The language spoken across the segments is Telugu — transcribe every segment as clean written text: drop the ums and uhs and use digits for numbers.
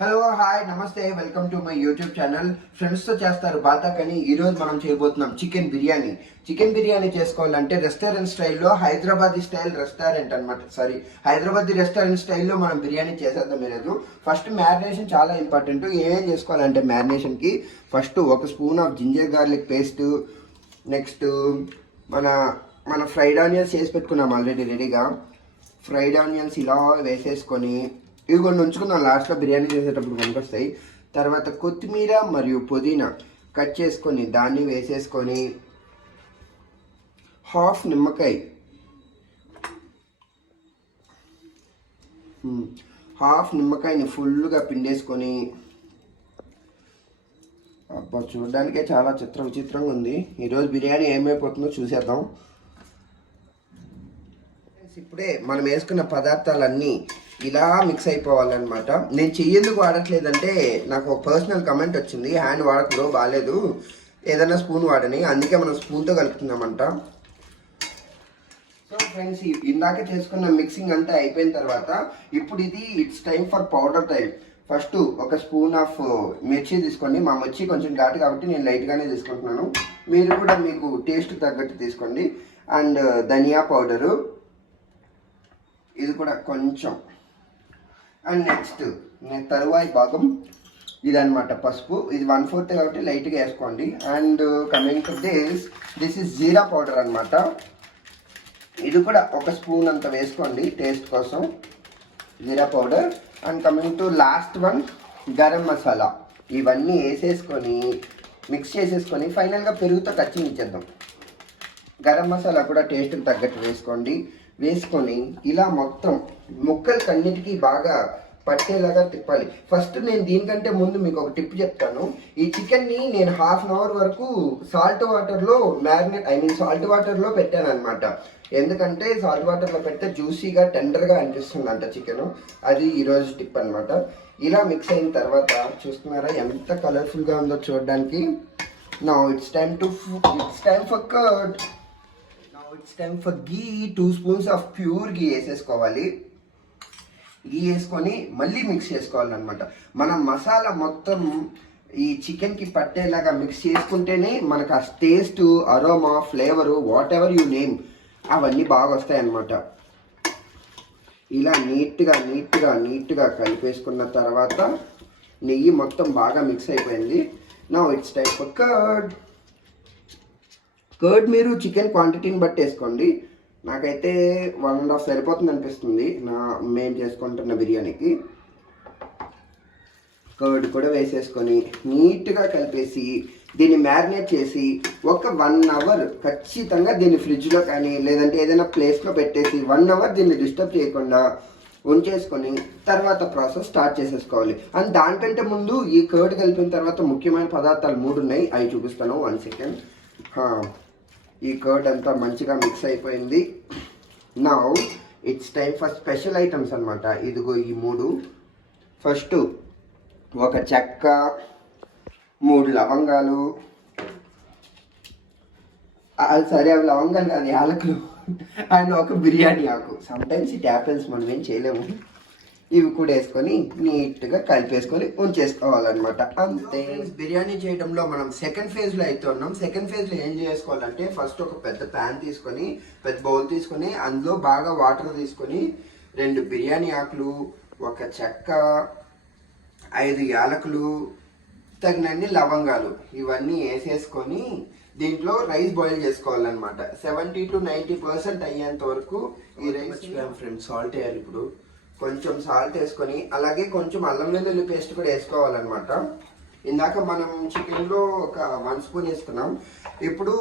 హలో హాయ్ నమస్తే welcome to my YouTube channel. ఫ్రెండ్స్తో చేస్తారు బాతా కానీ ఈరోజు మనం చేయబోతున్నాం చికెన్ బిర్యానీ. చికెన్ బిర్యానీ చేసుకోవాలంటే రెస్టారెంట్ స్టైల్లో హైదరాబాదీ స్టైల్ రెస్టారెంట్ అనమాట. హైదరాబాదీ రెస్టారెంట్ స్టైల్లో మనం బిర్యానీ చేసేద్దాం. ఈరోజు ఫస్ట్ మ్యారినేషన్ చాలా ఇంపార్టెంట్. ఏమేం చేసుకోవాలంటే మ్యారినేషన్కి first 1 spoon of ginger garlic paste, next మన మన ఫ్రైడ్ ఆనియన్స్ చేసి పెట్టుకున్నాం ఆల్రెడీ రెడీగా. ఫ్రైడ్ ఆనియన్స్ ఇలా వేసేసుకొని ఇవి కొన్ని ఉంచుకున్నాం, లాస్ట్లో బిర్యానీ చేసేటప్పుడు పనికొస్తాయి. తర్వాత కొత్తిమీర మరియు పుదీనా కట్ చేసుకొని దాన్ని వేసేసుకొని హాఫ్ నిమ్మకాయని ఫుల్గా పిండేసుకొని, అబ్బా చూడడానికే చాలా విచిత్రంగా ఉంది. ఈరోజు బిర్యానీ ఏమైపోతుందో చూసేద్దాం. ఇప్పుడే మనం వేసుకున్న పదార్థాలన్నీ ఇలా మిక్స్ అయిపోవాలన్నమాట. నేను చెయ్యేందుకు వాడట్లేదంటే నాకు ఒక పర్సనల్ కమెంట్ వచ్చింది, హ్యాండ్ వాడకూడదు బాగాలేదు, ఏదైనా స్పూన్ వాడని, అందుకే మనం స్పూన్తో కలుపుతున్నామంట. సో ఫ్రెండ్స్, ఇందాక చేసుకున్న మిక్సింగ్ అంతా అయిపోయిన తర్వాత ఇప్పుడు it's time for powder time. First 1 spoon of మిర్చి తీసుకోండి. మా మిర్చి కొంచెం ఘాటు కాబట్టి నేను లైట్గానే తీసుకుంటున్నాను, మీరు కూడా మీకు టేస్ట్ తగ్గట్టు తీసుకోండి. అండ్ ధనియా పౌడరు ఇది కూడా కొంచెం. అండ్ నెక్స్ట్ తరువాయి భాగం ఇదనమాట పసుపు, ఇది 1/4 కాబట్టి లైట్గా వేసుకోండి. And coming to this is jeera powder అనమాట. ఇది కూడా 1 స్పూన్ అంత వేసుకోండి టేస్ట్ కోసం, jeera powder. And coming to last one garam masala. ఇవన్నీ వేసేసుకొని మిక్స్ చేసేసుకొని ఫైనల్గా పెరుగుతో టచింగ్ ఇచ్చేద్దాం. గరం మసాలా కూడా టేస్ట్కి తగ్గట్టు వేసుకొని ఇలా మొత్తం ముక్కలకన్నిటికీ బాగా పట్టేలాగా తిప్పాలి. ఫస్ట్ నేను దీనికంటే ముందు మీకు ఒక టిప్ చెప్తాను. ఈ చికెన్ని నేను ½ అన్ అవర్ వరకు సాల్ట్ వాటర్లో పెట్టాను అనమాట. ఎందుకంటే సాల్ట్ వాటర్లో పెడితే జ్యూసీగా టెండర్గా అనిపిస్తుంది అంట చికెన్. అది ఈరోజు టిప్ అనమాట. ఇలా మిక్స్ అయిన తర్వాత చూస్తున్నారా ఎంత కలర్ఫుల్గా ఉందో చూడడానికి. Now it's time for ghee. 2 spoons of pure ghee వేసేసుకోవాలి. గీ వేసుకొని మళ్ళీ మిక్స్ చేసుకోవాలన్నమాట. మనం మసాలా మొత్తం ఈ చికెన్కి పట్టేలాగా మిక్స్ చేసుకుంటేనే మనకు ఆ taste, aroma, flavour, what ever you name అవన్నీ బాగా వస్తాయి అన్నమాట. ఇలా నీట్గా కలిపేసుకున్న తర్వాత నెయ్యి మొత్తం బాగా మిక్స్ అయిపోయింది. Now it's time for curd మీరు చికెన్ క్వాంటిటీని బట్టి వేసుకోండి. నాకైతే 1.5 సరిపోతుంది అనిపిస్తుంది మేము చేసుకుంటున్న బిర్యానీకి. కర్డ్ కూడా వేసేసుకొని నీట్గా కలిపేసి దీన్ని మ్యారినేట్ చేసి ఒక 1 అవర్ ఖచ్చితంగా దీన్ని ఫ్రిడ్జ్లో కానీ లేదంటే ఏదైనా ప్లేస్లో పెట్టేసి 1 అవర్ దీన్ని డిస్టర్బ్ చేయకుండా ఉంచేసుకొని తర్వాత ప్రాసెస్ స్టార్ట్ చేసేసుకోవాలి. అండ్ దానికంటే ముందు ఈ కర్డ్ కలిపిన తర్వాత ముఖ్యమైన పదార్థాలు 3 ఉన్నాయి, అవి చూపిస్తాను. 1 సెకండ్. ఈ కర్డ్ అంతా మంచిగా మిక్స్ అయిపోయింది. Now it's time for special items అనమాట. ఇదిగో ఈ 3. ఫస్ట్ 1 చెక్క, 3 లవంగాలు, అవి లవంగాలు కాదు, యాలకులు. అండ్ 1 బిర్యానీ ఆకు. సమ్టైమ్స్ ఇట్ హ్యాపెన్స్, మనం ఏం చేయలేము. ఇవి కూడా వేసుకొని నీట్గా కలిపేసుకొని ఉంచేసుకోవాలన్నమాట. అంతే. బిర్యానీ చేయడంలో మనం సెకండ్ ఫేజ్లో అయితే ఉన్నాం. సెకండ్ ఫేజ్లో ఏం చేసుకోవాలంటే ఫస్ట్ ఒక పెద్ద బౌల్ తీసుకొని అందులో బాగా వాటర్ తీసుకొని 2 బిర్యానీ ఆకులు, 1 చెక్క, 5 యాలకులు, తగినన్ని లవంగాలు ఇవన్నీ వేసేసుకొని దీంట్లో రైస్ బాయిల్ చేసుకోవాలన్నమాట. 70 to 90% అయ్యేంత వరకు ఈ రైస్. ఫ్రెండ్స్, సాల్ట్ వేయాలి. ఇప్పుడు కొంచెం సాల్ట్ వేసుకొని అలాగే కొంచెం అల్లం వెల్లుల్లి పేస్ట్ కూడా వేసుకోవాలన్నమాట. ఇందాక మనం చికెన్లో ఒక 1 స్పూన్ వేసుకున్నాం. ఇప్పుడు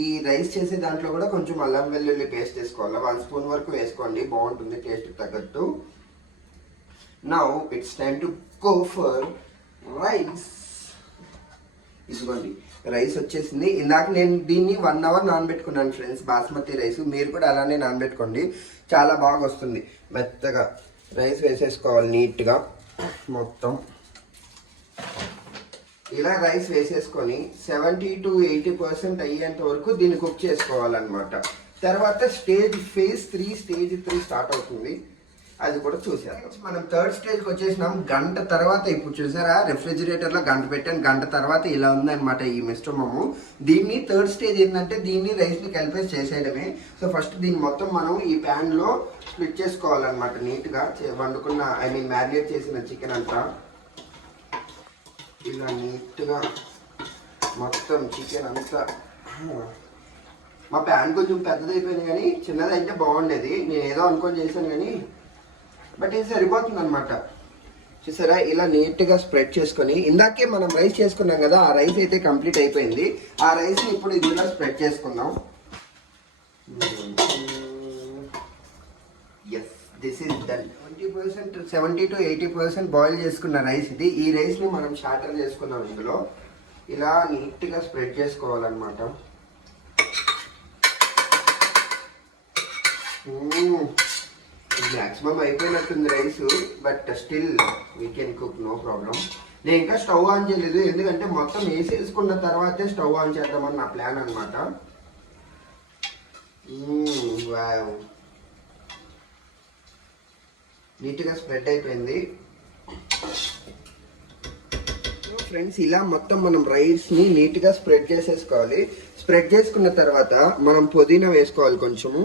ఈ రైస్ చేసే దాంట్లో కూడా కొంచెం అల్లం వెల్లుల్లి పేస్ట్ వేసుకోవాలి. 1 స్పూన్ వరకు వేసుకోండి, బాగుంటుంది టేస్ట్ తగ్గట్టు. Now it's time to go for rice. ఇదిగోండి రైస్ వచ్చేసింది. ఇందాక నేను దీన్ని 1 అవర్ నానబెట్టుకున్నాను ఫ్రెండ్స్, బాస్మతి రైస్. మీరు కూడా అలానే నానబెట్టుకోండి, చాలా బాగా వస్తుంది. మెత్తగా రైస్ వేసేసుకోవాలి నీట్గా మొత్తం. ఇలా రైస్ వేసేసుకొని 70 to 80% అయ్యేంత వరకు దీన్ని కుక్ చేసుకోవాలన్నమాట. తర్వాత ఫేజ్ 3 స్టార్ట్ అవుతుంది. అది కూడా చూసారు. మనం థర్డ్ స్టేజ్కి వచ్చేసినాం. గంట తర్వాత ఇప్పుడు చూసారా రెఫ్రిజిరేటర్లో గంట పెట్టాను, గంట తర్వాత ఇలా ఉందన్నమాట ఈ మిశ్రమము. దీన్ని థర్డ్ స్టేజ్ ఏంటంటే దీన్ని రైస్ని కలిపేసి చేసేయడమే. సో ఫస్ట్ దీన్ని మొత్తం మనం ఈ ప్యాన్లో స్ప్లిట్ చేసుకోవాలన్నమాట. నీట్గా వండుకున్న మ్యారినేట్ చేసిన చికెన్ అంతా ఇలా నీట్గా మొత్తం చికెన్ అంతా. మా ప్యాన్ కొంచెం పెద్దదైపోయింది కానీ చిన్నదైతే బాగుండేది. నేను ఏదో అనుకొని చేశాను కానీ బట్ ఇది సరిపోతుంది అనమాట. చూసారా ఇలా నీట్గా స్ప్రెడ్ చేసుకొని ఇందాకే మనం రైస్ చేసుకున్నాం కదా, ఆ రైస్ అయితే కంప్లీట్ అయిపోయింది. ఆ రైస్ని ఇప్పుడు ఇందులో స్ప్రెడ్ చేసుకుందాం. Yes, this is done. 20% 70 to 80% boil చేసుకున్న రైస్ ఇది. ఈ రైస్ని మనం షాటర్ చేసుకున్నాం. ఇందులో ఇలా నీట్గా స్ప్రెడ్ చేసుకోవాలన్నమాట. మ్యాక్సిమం అయిపోయినట్టుంది rice, but still we can cook, no problem. నేను ఇంకా స్టవ్ ఆన్ చేయలేదు, ఎందుకంటే మొత్తం వేసేసుకున్న తర్వాతే స్టవ్ ఆన్ చేద్దామని నా ప్లాన్ అనమాట. నీట్గా స్ప్రెడ్ అయిపోయింది. ఫ్రెండ్స్ ఇలా మొత్తం మనం రైస్ని నీట్గా స్ప్రెడ్ చేసేసుకోవాలి. స్ప్రెడ్ చేసుకున్న తర్వాత మనం పుదీనా వేసుకోవాలి, కొంచెము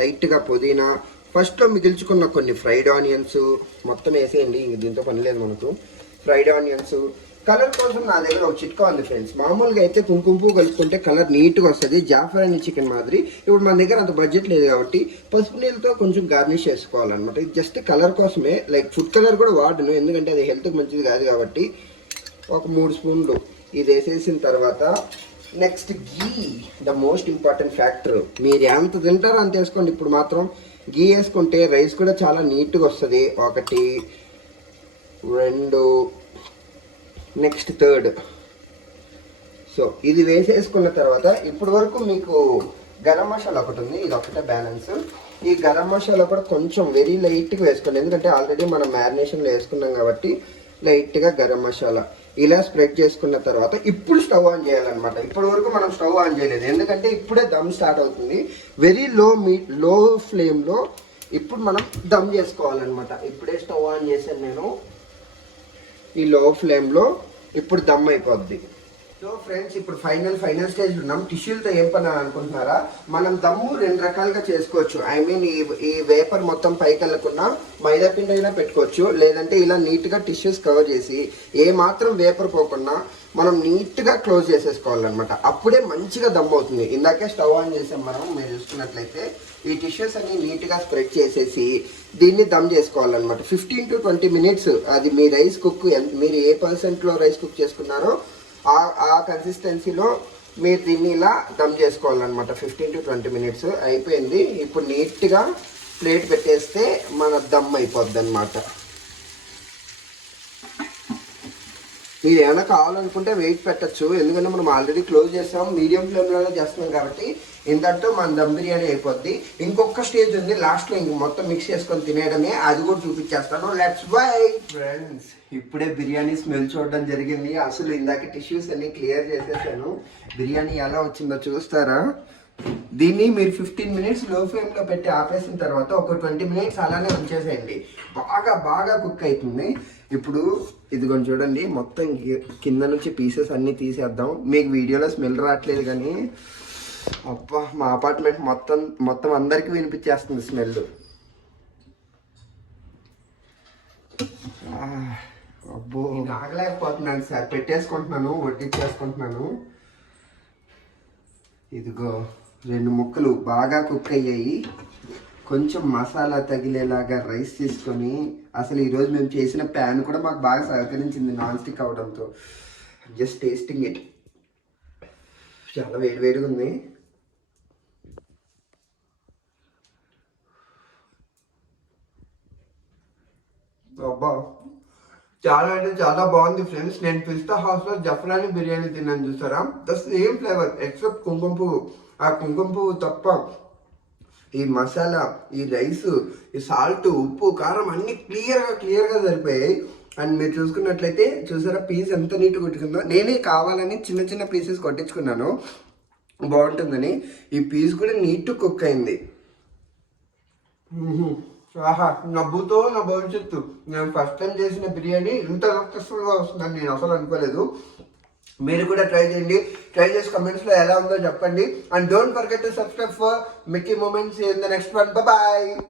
లైట్గా పుదీనా. ఫస్ట్లో మిగిల్చుకున్న కొన్ని ఫ్రైడ్ ఆనియన్స్ మొత్తం వేసేయండి, ఇంక దీంతో పని లేదు మనకు. ఫ్రైడ్ ఆనియన్స్ కలర్ కోసం నా దగ్గర ఒక చిట్కా ఉంది ఫ్రెండ్స్. మామూలుగా అయితే కుంకుమ పువ్వు కలుపుకుంటే కలర్ నీట్గా వస్తుంది, జాఫ్రాన్ చికెన్ మాదిరి. ఇప్పుడు మన దగ్గర అంత బడ్జెట్ లేదు కాబట్టి పసుపు నీళ్ళతో కొంచెం గార్నిష్ చేసుకోవాలన్నమాట. ఇది జస్ట్ కలర్ కోసమే, లైక్ ఫుడ్ కలర్ కూడా వాడను, ఎందుకంటే అది హెల్త్కి మంచిది కాదు కాబట్టి. ఒక 3 స్పూన్లు ఇది వేసేసిన తర్వాత next ghee, the most important factor. మీరు ఎంత తింటారో అంత వేసుకోండి. ఇప్పుడు మాత్రం గీ వేసుకుంటే రైస్ కూడా చాలా నీట్గా వస్తుంది. 1 2 నెక్స్ట్ థర్డ్. సో ఇది వేసేసుకున్న తర్వాత ఇప్పటి వరకు మీకు గరం మసాలా ఒకటి ఉంది, ఇది ఒకటే బ్యాలెన్స్. ఈ గరం మసాలా కూడా కొంచెం వెరీ లైట్గా వేసుకోండి, ఎందుకంటే ఆల్రెడీ మనం మ్యారినేషన్లో వేసుకున్నాం కాబట్టి. లైట్గా గరం మసాలా ఇలా స్ప్రెడ్ చేసుకున్న తర్వాత ఇప్పుడు స్టవ్ ఆన్ చేయాలన్నమాట. ఇప్పటి వరకు మనం స్టవ్ ఆన్ చేయలేదు, ఎందుకంటే ఇప్పుడే దమ్ స్టార్ట్ అవుతుంది. వెరీ లో ఫ్లేమ్లో ఇప్పుడు మనం దమ్ చేసుకోవాలన్నమాట. ఇప్పుడే స్టవ్ ఆన్ చేశాను నేను. ఈ లో ఫ్లేమ్లో ఇప్పుడు దమ్ అయిపోద్ది. సో ఫ్రెండ్స్ ఇప్పుడు ఫైనల్ స్టేజ్ ఉన్నాం. టిష్యూలతో ఏం పని అనుకుంటున్నారా, మనం దమ్ము 2 రకాలుగా చేసుకోవచ్చు. ఈ వేపర్ మొత్తం పైకి వెళ్ళకుండా మైదా పిండి అయినా పెట్టుకోవచ్చు, లేదంటే ఇలా నీట్గా టిష్యూస్ కవర్ చేసి ఏ మాత్రం వేపర్ పోకుండా మనం నీట్గా క్లోజ్ చేసేసుకోవాలన్నమాట. అప్పుడే మంచిగా దమ్ అవుతుంది. ఇందాకే స్టవ్ ఆన్ చేసాం మనం, మీరు చూసుకున్నట్లయితే. ఈ టిష్యూస్ అన్ని నీట్గా స్ప్రెడ్ చేసేసి దీన్ని దమ్ చేసుకోవాలన్నమాట. 15 to 20 మినిట్స్. అది మీ రైస్ కుక్, మీరు ఏ పర్సెంట్లో రైస్ కుక్ చేసుకున్నారో ఆ కన్సిస్టెన్సీలో మీరు దీన్ని ఇలా దమ్ చేసుకోవాలన్నమాట. 15 to 20 మినిట్స్ అయిపోయింది. ఇప్పుడు నీట్గా ప్లేట్ పెట్టేస్తే మన దమ్ అయిపోద్ది అనమాట. మీరు ఏమైనా కావాలనుకుంటే వెయిట్ పెట్టచ్చు, ఎందుకంటే మనం ఆల్రెడీ క్లోజ్ చేస్తాం, మీడియం ఫ్లేమ్లోనే చేస్తున్నాం కాబట్టి ఇంతటితో మన దమ్ బిర్యానీ అయిపోద్ది. ఇంకొక స్టేజ్ ఉంది లాస్ట్లో, ఇంక మొత్తం మిక్స్ చేసుకొని తినేయడమే, అది కూడా చూపించేస్తాను. Let's wait friends. ఇప్పుడే బిర్యానీ స్మెల్ చూడడం జరిగింది. అసలు ఇందాక టిష్యూస్ అన్ని క్లియర్ చేసేసాను. బిర్యానీ ఎలా వచ్చిందో చూస్తారా. దీన్ని మీరు 15 మినిట్స్ లో ఫ్లేమ్లో పెట్టి ఆపేసిన తర్వాత ఒక 20 మినిట్స్ అలానే ఉంచేసేయండి. బాగా కుక్ అవుతుంది. ఇప్పుడు ఇదిగోండి చూడండి, మొత్తం కింద నుంచి పీసెస్ అన్నీ తీసేద్దాం. మీకు వీడియోలో స్మెల్ రావట్లేదు కానీ అబ్బా, మా అపార్ట్మెంట్ మొత్తం అందరికీ వినిపించేస్తుంది స్మెల్. అబ్బో, ఆగలేకపోతున్నాను సార్. పెట్టేసుకుంటున్నాను, వడ్డించేసుకుంటున్నాను. ఇదిగో 2 ముక్కలు బాగా కుక్ అయ్యాయి. కొంచెం మసాలా తగిలేలాగా రైస్ తీసుకొని, అసలు ఈరోజు మేము చేసిన ప్యాన్ కూడా మాకు బాగా సహకరించింది నాన్ స్టిక్ అవడంతో. Just tasting it. చాలా వేడిగా ఉంది. అబ్బా, చాలా అంటే చాలా బాగుంది ఫ్రెండ్స్. నేను పిస్తా హౌస్లో జఫ్రానీ బిర్యానీ తిన్నాను, చూసారా. ద సేమ్ ఫ్లేవర్ ఎక్సెప్ట్ కుంకుమ పువ్వు. ఆ కుంకుమ పువ్వు తప్ప ఈ మసాలా, ఈ రైస్, ఈ సాల్ట్, ఉప్పు, కారం అన్నీ క్లియర్గా సరిపోయాయి. అండ్ మీరు చూసుకున్నట్లయితే చూసారా పీస్ ఎంత నీట్గా కొట్టుకుందో. నేనే కావాలని చిన్న పీసెస్ కొట్టించుకున్నాను బాగుంటుందని. ఈ పీస్ కూడా నీట్ కుక్ అయింది. ఆహా, నవ్వుతో నా భవిష్యత్తు. నేను ఫస్ట్ టైం చేసిన బిర్యానీ ఇంత సక్సెస్ఫుల్గా వస్తుందని నేను అసలు అనుకోలేదు. మీరు కూడా ట్రై చేయండి. ట్రై చేసి కమెంట్స్లో ఎలా ఉందో చెప్పండి. And don't forget to subscribe for Mickey Moments in the next one. Bye.